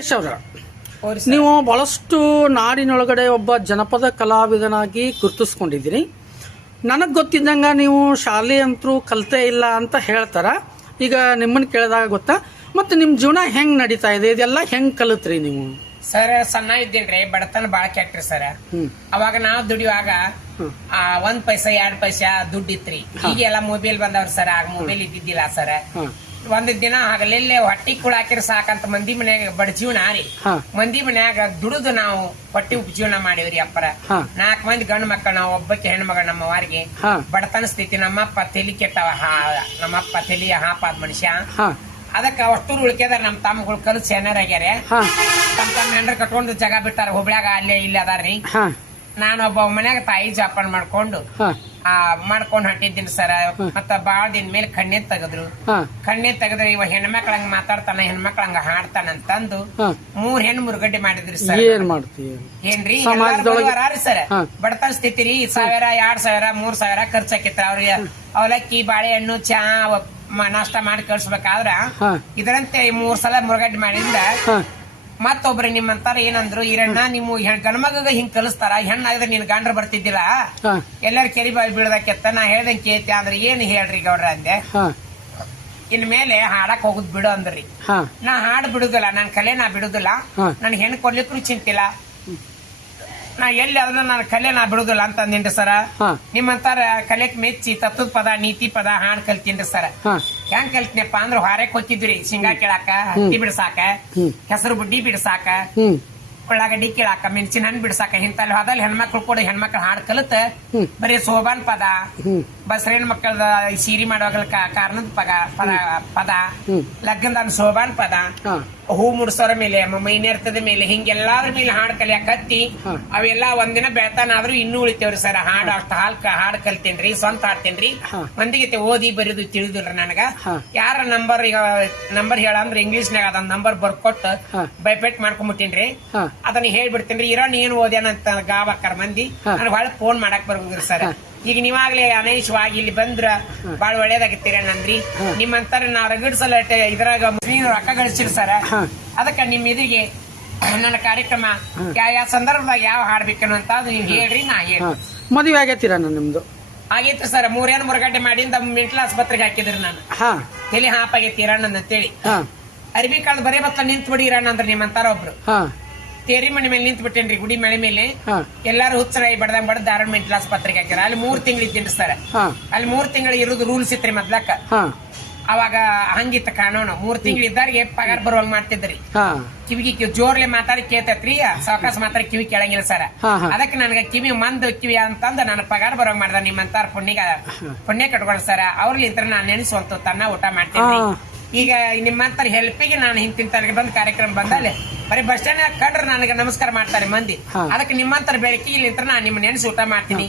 ಸುರೇಶ್ ಅವರ ನೀವು ಬಹಳಷ್ಟು ನಾಡಿನೊಳಗಡೆ ಒಬ್ಬ ಜನಪದ ಕಲಾವಿದನಾಗಿ ಗುರುತಿಸ್ಕೊಂಡಿದ್ದೀರಿ. ನನಗೆ ಗೊತ್ತಿದ್ದಂಗೆ ನೀವು ಶಾಲೆ ಅಂತರೂ ಕಲಿತೇ ಇಲ್ಲ ಅಂತ ಹೇಳ್ತಾರ. ಈಗ ನಿಮ್ಮನ್ನು ಕೇಳಿದಾಗ ಗೊತ್ತಾ? ಮತ್ತು ನಿಮ್ಮ ಜೀವನ ಹೆಂಗೆ ನಡೀತಾ ಇದೆ? ಇದೆಲ್ಲ ಹೆಂಗೆ ಕಲಿತ್ರಿ ನೀವು? ಸರ್ ಸಣ್ಣ ಇದ್ದೇನ್ರಿ ಬಡತನ ಬಾಳ ಕೆಟ್ರಿ ಸರ್. ಅವಾಗ ನಾವು ದುಡಿಯುವಾಗ ಒಂದ್ ಪೈಸಾ ಎರಡ್ ಪೈಸಾ ದುಡ್ಡು ಇತ್ರಿ. ಈಗೆಲ್ಲ ಮೊಬೈಲ್ ಬಂದವ್ರ ಸರ್ ಆಗ ಮೊಬೈಲ್ ಇದ್ದಿದ್ದಿಲ್ಲ ಸರ್. ಒಂದ್ ದಿನ ಹಗಲೆಲ್ಲೇ ಹೊಟ್ಟಿ ಕುಳಾಕಿರ ಸಾಕಂತ ಮಂದಿ ಮನ್ಯಾಗ ಬಡ ಜೀವನ ರೀ ಮಂದಿ ಮನ್ಯಾಗ ದುಡಿದು ನಾವು ಹೊಟ್ಟಿ ಉಪಜೀವನ ಮಾಡಿವ್ರಿ ಅಪ್ಪರ. ನಾಲ್ಕು ಮಂದಿ ಗಂಡು ಮಕ್ಕಳ ನಾವು ಒಬ್ಬಕ್ಕೆ ಹೆಣ್ಮಗ ನಮ್ಮ ವಾರಿಗೆ ಬಡತನ ಸ್ಥಿತಿ ನಮ್ಮಪ್ಪ ತಲಿ ಕೆಟ್ಟವ ನಮ್ಮಪ್ಪ ತಲಿಯ ಹಾಪಾದ ಮನುಷ್ಯ. ಅದಕ್ಕ ಅಷ್ಟು ಉಳಿಕೆದಾರ ನಮ್ ತಮ್ಮಗಳು ಕಲ್ಸ ಸೇನರಾಗ್ಯಾರ ಹಾಂ. ತಮ್ಮ ತಮ್ಮ ಹೆಂಡ್ರ ಕಟ್ಕೊಂಡು ಜಗ ಬಿಟ್ಟಾರ ಹುಬ್ಳ್ಯಾಗ ಅಲ್ಲೇ ಇಲ್ಲ ಅದಾರ್ರಿ. ನಾನೊಬ್ಬ ಮನ್ಯಾಗ ತಾಯಿ ಜಾಪನ್ ಮಾಡ್ಕೊಂಡು ಮಾಡ್ಕೊಂಡ್ ಹೊಂಟಿದ್ದೀನಿ ಸರ. ಮತ್ತ ಬಾಳ ದಿನ ಮೇಲೆ ಕಣ್ಣೆ ತೆಗದ್ರು. ಕಣ್ಣೀರ್ ಕಣ್ಣೆ ತೆಗದ್ರೆ ಇವ ಹೆಣ್ಮಕ್ಳಂಗ ಮಾತಾಡ್ತಾನ ಹೆಣ್ಮಕ್ಳಂಗ ಹಾಡ್ತಾನ ಅಂತಂದು ಮೂರ್ ಹೆಣ್ ಮುರುಗಡ್ಡೆ ಮಾಡಿದ್ರಿ ಸರ್. ಏನು ಮಾಡ್ತೀವಿ ಏನ್ರಿ ಸರ್. ಬಡತನ ಸ್ಥಿತಿ ರೀ ಸಾವಿರ ಎರಡ್ ಸಾವಿರ ಮೂರ್ ಸಾವಿರ ಖರ್ಚಾಕಿತ್ತ ಅವ್ರಿಗೆ. ಅವಲಕ್ಕಿ ಬಾಳೆಹಣ್ಣು ಚಾ ನಾಷ್ಟ ಮಾಡಿ ಕಳ್ಸ್ಬೇಕಾದ್ರ ಇದರಂತೆ ಮೂರ್ ಸಲ ಮುರುಗಡ್ಡೆ ಮಾಡಿಂದ ಹಾಂ. ಮತ್ತೊಬ್ರು ನಿಮ್ಮಂತಾರ ಏನಂದ್ರು ಈರಣ್ಣ ನಿಮ್ಮ ಗಣಮಗ ಹಿಂಗ್ ಕಲಿಸ್ತಾರ ಹೆಣ್ಣಾದ್ರೆ ನೀನ್ ಗಂಡ್ರ ಬರ್ತಿದ್ದಿಲ್ಲ? ಎಲ್ಲಾರು ಕೆರಿ ಬಾಯಿ ಬೀಳದಕ್ಕೆತ್ತ ನಾ ಹೇಳ್ದಂಗೆ ಕೇಳ್ತಿ ಅಂದ್ರೆ ಏನ್ ಹೇಳ್ರಿ ಗೌಡ್ರ? ಅಂದೆ. ಇನ್ ಮೇಲೆ ಹಾಡಕ್ ಹೋಗುದ್ ಬಿಡು ಅಂದ್ರಿ. ನಾ ಹಾಡ್ ಬಿಡುದಿಲ್ಲ ನನ್ ಕಲೆ ನಾ ಬಿಡುದಿಲ್ಲ. ನನ್ ಹೆಣ್ ಕೊಡ್ಲಿಕ್ಕೂ ಚಿಂತಿಲ್ಲ. ನಾ ಎಲ್ಲಿ ಅದನ್ನ ನಾನು ಕಲೆ ನಾ ಬಿಡುದಿಲ್ಲ ಅಂತ ಅಂದಿನ್ರಿ ಸರ. ನಿಮ್ಮಂತಾರ ಕಲೆಕ್ ಮೆಚ್ಚಿ ತತ್ವದ ಪದ ನೀತಿ ಪದ ಹಾಡ್ ಕಲ್ತೀನ್ರಿ ಸರ. ಹೆಂಗ್ ಕಲ್ತಿನಪ್ಪ ಅಂದ್ರ ಹೊರಕ್ ಕೊತ್ತಿದ್ರಿ. ಶೇಂಗಾ ಕೇಳಾಕ ಹತ್ತಿ ಬಿಡ್ಸಾಕ. ಹೆಸರು ಬುಡ್ಡಿ ಬಿಡ್ಸಾಕ. ಉಳ್ಳಾಗಡ್ಡಿ ಕೇಳಾಕ ಮೆಣಸಿನ ಹಣ್ಣು ಬಿಡ್ಸಾಕ ಇಂತಲ್ಲಿ ಹೋದಲ್ಲಿ ಹೆಣ್ಮಕ್ಳು ಕೂಡ ಹೆಣ್ಮಕ್ಳು ಹಾಡ್ ಕಲಿತ. ಬರೀ ಸೋಬಾನ್ ಪದ. ಬಸರೇನ್ ಮಕ್ಕಳದ ಸೀರಿ ಮಾಡುವಾಗ ಕಾರಣದ ಪದ ಪದ. ಲಗ್ನದ ಸೋಬಾನ್ ಪದ. ಹಾಂ. ಮುಡ್ಸೋರ ಮೇಲೆ ಮೈನೇರ್ತದ ಮೇಲೆ ಹಿಂಗೆಲ್ಲಾರ ಮೇಲೆ ಹಾಡ್ ಕಲಿಯಾಕ ಹತ್ತಿ ಅವೆಲ್ಲ ಒಂದಿನ ಬೆಳತಾನ ಆದ್ರೂ ಇನ್ನೂ ಉಳಿತೇವ್ರಿ ಸರ್. ಹಾಡ್ ಅಷ್ಟು ಹಾಲ್ ಹಾಡ್ ಕಲ್ತೇನ್ರಿ ಸ್ವಂತ ಹಾಡ್ತೇನ್ರಿ. ಮಂದಿಗೆ ಓದಿ ಬರೆದು ತಿಳಿದಿಲ್ರಿ ನನಗ. ಯಾರ ನಂಬರ್ ಈಗ ನಂಬರ್ ಹೇಳ ಅಂದ್ರೆ ಇಂಗ್ಲಿಷ್ನಾಗ ಅದ ನಂಬರ್ ಬರ್ಕೊಟ್ಟು ಬೈಪೇಟ್ ಮಾಡ್ಕೊಂಡ್ಬಿಟ್ಟಿನ್ರಿ ಅದನ್ನ ಹೇಳ್ಬಿಡ್ತೇನ್ರಿ ಇರೋ ನೀನ್ ಓದ್ಯಾನ ಅಂತ ಗಾಬಕ್ಕಾರ ಮಂದಿ. ನನಗೆ ಹೊಳೆ ಫೋನ್ ಮಾಡಕ್ ಬರ್ಬೋದ್ರಿ ಸರ್. ಈಗ ನೀವಾಗ್ಲೇ ಅನೈಷವಾಗಿ ಇಲ್ಲಿ ಬಂದ್ರ ಬಾಳ ಒಳ್ಳೇದಾಗಿತ್ತೀರ ನಂದ್ರಿ ಹಾ. ನಿಮ್ಮಂತರ ನಾವ್ ರಗಡ್ಸಲ ಇದ್ರಾಗ ಮುಸ್ಲಿಂ ರೊಕ್ಕ ಗಳಿಸಿರಿ ಸರ್. ಅದಕ್ಕ ನಿಮ್ ಇದಿಗೆ ನನ್ನ ಕಾರ್ಯಕ್ರಮ ಯಾವ ಯಾವ ಸಂದರ್ಭದಾಗ ಯಾವ ಹಾಡ್ಬೇಕನ್ನು ಅಂತ ಅದು ನೀವು ಹೇಳ್ರಿ ನಾ ಹೇಳಿ ಮದುವೆ ಆಗೈತಿರ ನಿಮ್ದು? ಆಗೈತ್ರಿ ಸರ್. ಮೂರೇನು ಮುರುಗಡ್ಡೆ ಮಾಡಿಂದ ಮೆಂಟಲ್ ಆಸ್ಪತ್ರೆಗೆ ಹಾಕಿದ್ರಿ ನಾನು. ತಲೆ ಹಾಪಾಗೈತಿ ಇರಣ್ಣ ಅಂತೇಳಿ ಅರ್ಬಿ ಕಾಲದ ಬರೇ ಬತ್ತ ನಿಂತ್ ಬಿಡಿ ಇರಣ್ಣ ಅಂದ್ರೆ ನಿಮ್ಮಂತಾರ ಒಬ್ರು. ತೇರಿ ಮನೆ ಮೇಲೆ ನಿಂತು ಬಿಟ್ಟೇನ್ರಿ ಗುಡಿ ಮಳೆ ಮೇಲೆ. ಎಲ್ಲಾರು ಹುಚ್ಚರಾಯಿ ಬಡದಂಗ್ ಬಡದ್ ಧಾರಣ ಮೆಂಟಲ್ ಆಸ್ಪತ್ರೆಗೆ ಹಾಕ್ಯಾರ. ಅಲ್ಲಿ ಮೂರ್ ತಿಂಗಳು ಹಾಂ. ಅಲ್ಲಿ ಮೂರ್ ತಿಂಗಳು ಇರೋದು ರೂಲ್ಸ್ ಇತ್ರಿ ಮೊದ್ಲಕ್ಕ. ಅವಾಗ ಹಂಗಿತ್ತ ಕಾನೂನು. ಮೂರ್ ತಿಂಗಳು ಇದ್ದಾರಿಗೆ ಪಗಾರ ಬರುವಂಗ್ ಮಾಡ್ತಿದ್ರಿ. ಕಿವಿಗೆ ಕಿವಿ ಜೋರ್ಲೆ ಮಾತಾಡಿ ಕೇಳ್ತೈತ್ರಿ. ಸಾವಕಾಶ ಮಾತ್ರ ಕಿವಿ ಕೇಳಂಗಿಲ್ಲ ಸರ್. ಅದಕ್ಕೆ ನನಗೆ ಕಿವಿ ಮಂದ್ ಕಿವಿ ಅಂತಂದ ನನ್ನ ಪಗಾರ ಬರೋಂಗ್ ಮಾಡ್ದ. ನಿಮ್ಮಂತಾರ ಪುಣ್ಯಗ ಪುಣ್ಯ ಕಟ್ಕೊಂಡ್ ಸರ್. ಅವ್ರಲಿಂತ್ರ ನಾನು ನೆನೆಸುವಂತ ತನ್ನ ಊಟ ಮಾಡ್ತೀನಿ. ಈಗ ನಿಮ್ಮಂತರ ಹೆಲ್ಪಿಗೆ ನಾನು ಹಿಂತಿಂತ ಬಂದ್ ಕಾರ್ಯಕ್ರಮ ಬಂದಲ್ಲಿ ಬರೀ ಬಸ್ ಸ್ಟ್ಯಾಂಡ್ ಕಂಡ್ರೆ ನನಗೆ ನಮಸ್ಕಾರ ಮಾಡ್ತಾರೆ ಮಂದಿ. ಹಾ. ಅದಕ್ಕೆ ನಿಮ್ಮಂತರ ಬೆಳಕಿಗೆ ಇಲ್ಲಿ ನಾನು ನಿಮ್ಮ ನೆನೆಸಿ ಊಟ ಮಾಡ್ತೀನಿ.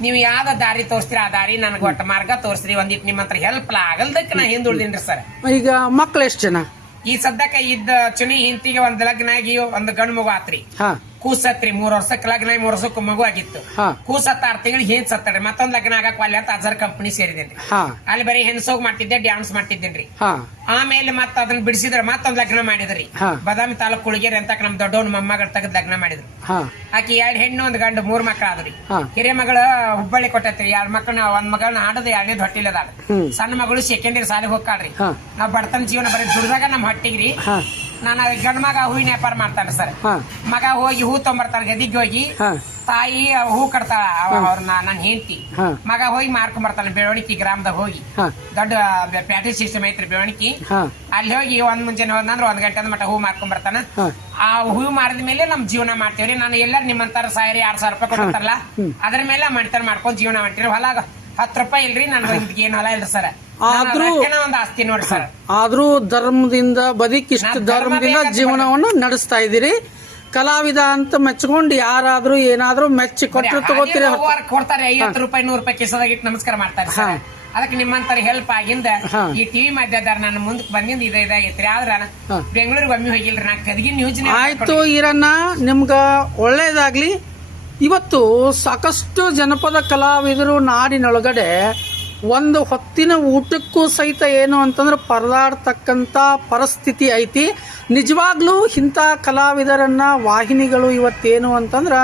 ನೀವು ಯಾವ ದಾರಿ ತೋರಿಸ್ತೀರ ಆ ದಾರಿ ನನಗೆ ಒಟ್ಟ ಮಾರ್ಗ ತೋರಿಸ್ರಿ ಒಂದಿಟ್ಟು ನಿಮ್ಮಂತರ ಹೆಲ್ಪ್ ಆಗಲ್ದಕ್ಕೆ ನಾ ಹಿಂದುಳಿದ್ರಿ ಸರ್. ಈಗ ಮಕ್ಳು ಎಷ್ಟು ಜನ? ಈ ಸದ್ಯಕ್ಕೆ ಇದ್ದ ಚುನಿ ಹಿಂತಿಗೆ ಒಂದ್ ಲಗ್ನ ಆಗಿ ಒಂದ್ ಗಂಡು ಮಗು ಆತ್ರಿ. ಹಾಂ. ಕೂಸತ್ರಿ ಮೂರ್ ವರ್ಷಕ್ಕೆ ಲಗ್ನ ಆಗಿ ಮೂರ್ ವರ್ಷಕ್ಕೆ ಮಗು ಆಗಿತ್ತು. ಹಾಂ. ಕೂಸತ್ತ ಆರ್ ತಿಂಗಳು ಹಿಂದ್ ಸತ್ತಡ್ರಿ ಮತ್ತೊಂದ್ ಲಗ್ನ ಆಗಕ್ ಒಲ್ಲೆ ಅಂತ ಅಜರ್ ಕಂಪನಿ ಸೇರಿದೇನ್ರಿ. ಹಾಂ. ಅಲ್ಲಿ ಬರೀ ಹೆಣ್ಸೋಗ್ ಮಾಡ್ತಿದ್ದೆ ಡ್ಯಾನ್ಸ್ ಮಾಡ್ತಿದ್ದೇನ್ರಿ. ಹಾಂ. ಆಮೇಲೆ ಮತ್ತ ಅದನ್ನ ಬಿಡಿಸಿದ್ರ ಮತ್ತೊಂದ್ ಲಗ್ನ ಮಾಡಿದ್ರಿ. ಹಾ. ಬದಾಮಿ ತಾಲೂಕ್ ಕುಳಿಗೇರಿ ಅಂತ ನಮ್ ದೊಡ್ಡವನ್ ಮೊಮ್ಮಗಳ ತೆಗೆದ್ ಲಗ್ನ ಮಾಡಿದ್ರು. ಹಾಂ. ಆಕಿ ಎರಡ್ ಹೆಣ್ಣು ಒಂದ್ ಗಂಡು ಮೂರ್ ಮಕ್ಳ ಆದ್ರಿ. ಹಾ. ಹಿರಿಯ ಮಗಳ ಹುಬ್ಬಳ್ಳಿ ಕೊಟ್ಟೈತ್ರಿ. ಎರಡ್ ಮಕ್ಕಳನ್ನ ಒಂದ್ ಮಗಳನ್ನ ಆಡದ ಎರಡನೇದ್ ಹೊಟ್ಟಿಲ್ ಅದಾಳ. ಹ್ಮ್. ಸಣ್ಣ ಮಗಳು ಸೆಕೆಂಡರಿ ಸಾಲಿಗೆ ಹೋಗ್ಕಾಳ್ರಿ ಹಾ. ನಾವ್ ಬಡತನ ಜೀವನ ಬರೀ ದುಡ್ದಾಗ ನಮ್ ಹೊಟ್ಟಿಗ್ರಿ. ಹಾಂ. ನಾನು ಗಂಡ ಮಗ ಹೂವಿನ ವ್ಯಾಪಾರ ಮಾಡ್ತಾನೆ ಸರ್. ಮಗ ಹೋಗಿ ಹೂ ತೊಂಬರ್ತಾನೆ ಗದಿಗೆ ಹೋಗಿ ತಾಯಿ ಹೂ ಕಟ್ತಾಳ ಅವ್ರನ್ನ ನನ್ನ ಹೆಂಡತಿ. ಮಗ ಹೋಗಿ ಮಾರ್ಕೊಂಡ್ ಬರ್ತಾನೆ ಬೆಳವಣಿಗೆ ಗ್ರಾಮದಾಗ ಹೋಗಿ. ದೊಡ್ಡ ಪ್ಯಾಟಿ ಸಿಸ್ಟಮ್ ಐತ್ರಿ ಬೆಳವಣಿಗೆ. ಅಲ್ಲಿ ಹೋಗಿ ಒಂದ್ ಮುಂಜಾನೆ ಹೋದಂದ್ರ ಒಂದ್ ಗಂಟೆ ಮಟ್ಟ ಹೂ ಮಾರ್ಕೊಂಡ್ ಬರ್ತಾನ. ಆ ಹೂ ಮಾರಿದ ಮೇಲೆ ನಮ್ ಜೀವನ ಮಾಡ್ತೇವ್ರಿ. ನಾನು ಎಲ್ಲಾರು ನಿಮ್ಮಂತಾರ ಸಾವಿರ ಎರಡ್ ಸಾವಿರ ರೂಪಾಯಿ ಕೊಡ್ತಾರಲ್ಲ ಅದ್ರ ಮೇಲೆ ಮಾಡ್ತಾರ ಮಾಡ್ಕೊಂಡ್ ಜೀವನ ಮಾಡ್ತೀರಿ ಹೊಲ ಹತ್ತು ರೂಪಾಯಿ ಇಲ್ರಿ ನನ್ ಏನ್ ಹೊಲ ಇಲ್ರಿ ಸರ್. ಆದ್ರೂ- ಒಂದ್ ಆಸ್ತಿ ನೋಡ್ರಿ ಸರ್. ಆದ್ರೂ ಧರ್ಮದಿಂದ ಬದುಕಿಷ್ಟು ಧರ್ಮದಿಂದ ಜೀವನವನ್ನು ನಡೆಸ್ತಾ ಇದ್ದೀರಿ. ಕಲಾವಿದ ಅಂತ ಮೆಚ್ಕೊಂಡು ಯಾರಾದ್ರೂ ಏನಾದ್ರೂ ಮೆಚ್ಚಿ ಕೊಟ್ಟರು ತಗೋತೀರಿ ಕೊಡ್ತಾರೆ ಐವತ್ತು ರೂಪಾಯಿ ನೂರು ರೂಪಾಯಿ ಕೆಸದಾಗ ಇಟ್ಟು ನಮಸ್ಕಾರ ಮಾಡ್ತಾರೆ ಸರ್. ಅದಕ್ಕೆ ನಿಮ್ಮಂತರ ಹೆಲ್ಪ್ ಆಗಿಂದ ಈ ಟಿವಿ ಮಾಧ್ಯಮದಾರ ನಾನು ಮುಂದಕ್ಕೆ ಬಂದಿಂದ ಇದೆ ಇದಾಗೈತ್ರಿ. ಆದ್ರ. ಬೆಂಗಳೂರಿಗೆ ಒಮ್ಮೆ ಹೋಗಿಲ್ರಿ ನಾ ಕದಗಿ ನ್ಯೂಸ್ ಆಯ್ತು ಇರನ್ನ ನಿಮ್ಗ ಒಳ್ಳೇದಾಗ್ಲಿ. ಇವತ್ತು ಸಾಕಷ್ಟು ಜನಪದ ಕಲಾವಿದರು ನಾಡಿನೊಳಗಡೆ ಒಂದು ಹೊತ್ತಿನ ಊಟಕ್ಕೂ ಸಹಿತ ಏನು ಅಂತಂದ್ರೆ ಪರದಾಡ್ತಕ್ಕಂಥ ಪರಿಸ್ಥಿತಿ ಐತಿ. ನಿಜವಾಗ್ಲೂ ಇಂಥ ಕಲಾವಿದರನ್ನು, ವಾಹಿನಿಗಳು ಇವತ್ತೇನು ಅಂತಂದ್ರೆ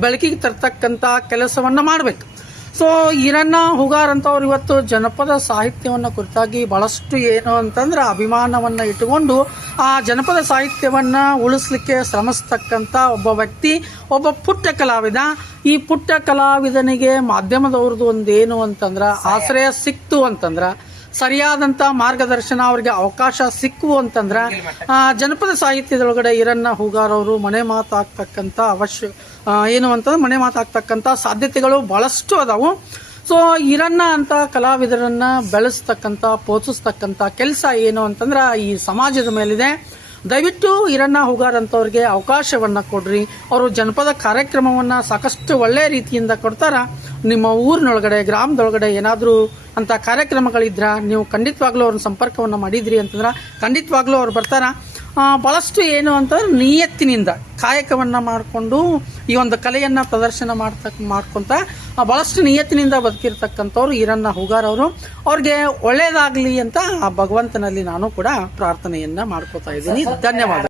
ಬೆಳಕಿಗೆ ತರ್ತಕ್ಕಂಥ ಕೆಲಸವನ್ನು ಮಾಡಬೇಕು. ಸೊ, ಈರಣ್ಣ ಹುಗಾರ್ ಅಂತವ್ರು ಇವತ್ತು ಜನಪದ ಸಾಹಿತ್ಯವನ್ನು ಕುರಿತಾಗಿ ಬಹಳಷ್ಟು ಏನು ಅಂತಂದ್ರೆ ಅಭಿಮಾನವನ್ನು ಇಟ್ಟುಕೊಂಡು ಆ ಜನಪದ ಸಾಹಿತ್ಯವನ್ನು ಉಳಿಸ್ಲಿಕ್ಕೆ ಶ್ರಮಿಸ್ತಕ್ಕಂಥ ಒಬ್ಬ ವ್ಯಕ್ತಿ, ಒಬ್ಬ ಪುಟ್ಟ ಕಲಾವಿದ. ಈ ಪುಟ್ಟ ಕಲಾವಿದನಿಗೆ ಮಾಧ್ಯಮದವ್ರದ್ದು ಒಂದೇನು ಅಂತಂದ್ರೆ ಆಶ್ರಯ ಸಿಕ್ತು ಅಂತಂದ್ರೆ ಸರಿಯಾದಂಥ ಮಾರ್ಗದರ್ಶನ ಅವ್ರಿಗೆ ಅವಕಾಶ ಸಿಕ್ಕು ಅಂತಂದ್ರೆ ಜನಪದ ಸಾಹಿತ್ಯದೊಳಗಡೆ ಇರನ್ನ ಹೂಗಾರವರು ಮನೆ ಮಾತಾಗ್ತಕ್ಕಂಥ ಅವಶ್ಯ ಏನು ಅಂತಂದ್ರೆ ಮನೆ ಮಾತಾಗ್ತಕ್ಕಂಥ ಸಾಧ್ಯತೆಗಳು ಬಹಳಷ್ಟು ಅದಾವು. ಸೊ ಇರನ್ನ ಅಂತ ಕಲಾವಿದರನ್ನ ಬೆಳೆಸ್ತಕ್ಕಂಥ ಪೋಷಿಸ್ತಕ್ಕಂಥ ಕೆಲಸ ಏನು ಅಂತಂದ್ರೆ ಈ ಸಮಾಜದ ಮೇಲಿದೆ. ದಯವಿಟ್ಟು ಹಿರಣ್ಣ ಹುಗಾರಂಥವ್ರಿಗೆ ಅವಕಾಶವನ್ನ ಕೊಡ್ರಿ. ಅವರು ಜನಪದ ಕಾರ್ಯಕ್ರಮವನ್ನ ಸಾಕಷ್ಟು ಒಳ್ಳೆಯ ರೀತಿಯಿಂದ ಕೊಡ್ತಾರ. ನಿಮ್ಮ ಊರಿನೊಳಗಡೆ, ಗ್ರಾಮದೊಳಗಡೆ ಏನಾದರೂ ಅಂತ ಕಾರ್ಯಕ್ರಮಗಳಿದ್ರ? ನೀವು ಖಂಡಿತವಾಗ್ಲೂ ಅವ್ರನ್ನ ಸಂಪರ್ಕವನ್ನು ಮಾಡಿದ್ರಿ ಅಂತಂದ್ರೆ ಖಂಡಿತವಾಗ್ಲೂ ಅವ್ರು ಬರ್ತಾರೆ. ಭಾಳಷ್ಟು ಏನು ಅಂತಂದ್ರೆ ನಿಯತ್ತಿನಿಂದ ಕಾಯಕವನ್ನು ಮಾಡಿಕೊಂಡು ಈ ಒಂದು ಕಲೆಯನ್ನು ಪ್ರದರ್ಶನ ಮಾಡ್ತಕ್ಕ ಮಾಡ್ಕೊತ ಭಾಳಷ್ಟು ನಿಯತ್ತಿನಿಂದ ಬದುಕಿರ್ತಕ್ಕಂಥವ್ರು ಈರಣ್ಣ ಹೂಗಾರವರು ಅವರು. ಅವ್ರಿಗೆ ಒಳ್ಳೆಯದಾಗಲಿ ಅಂತ ಆ ಭಗವಂತನಲ್ಲಿ ನಾನು ಕೂಡ ಪ್ರಾರ್ಥನೆಯನ್ನು ಮಾಡ್ಕೋತಾ ಇದ್ದೀನಿ. ಧನ್ಯವಾದ.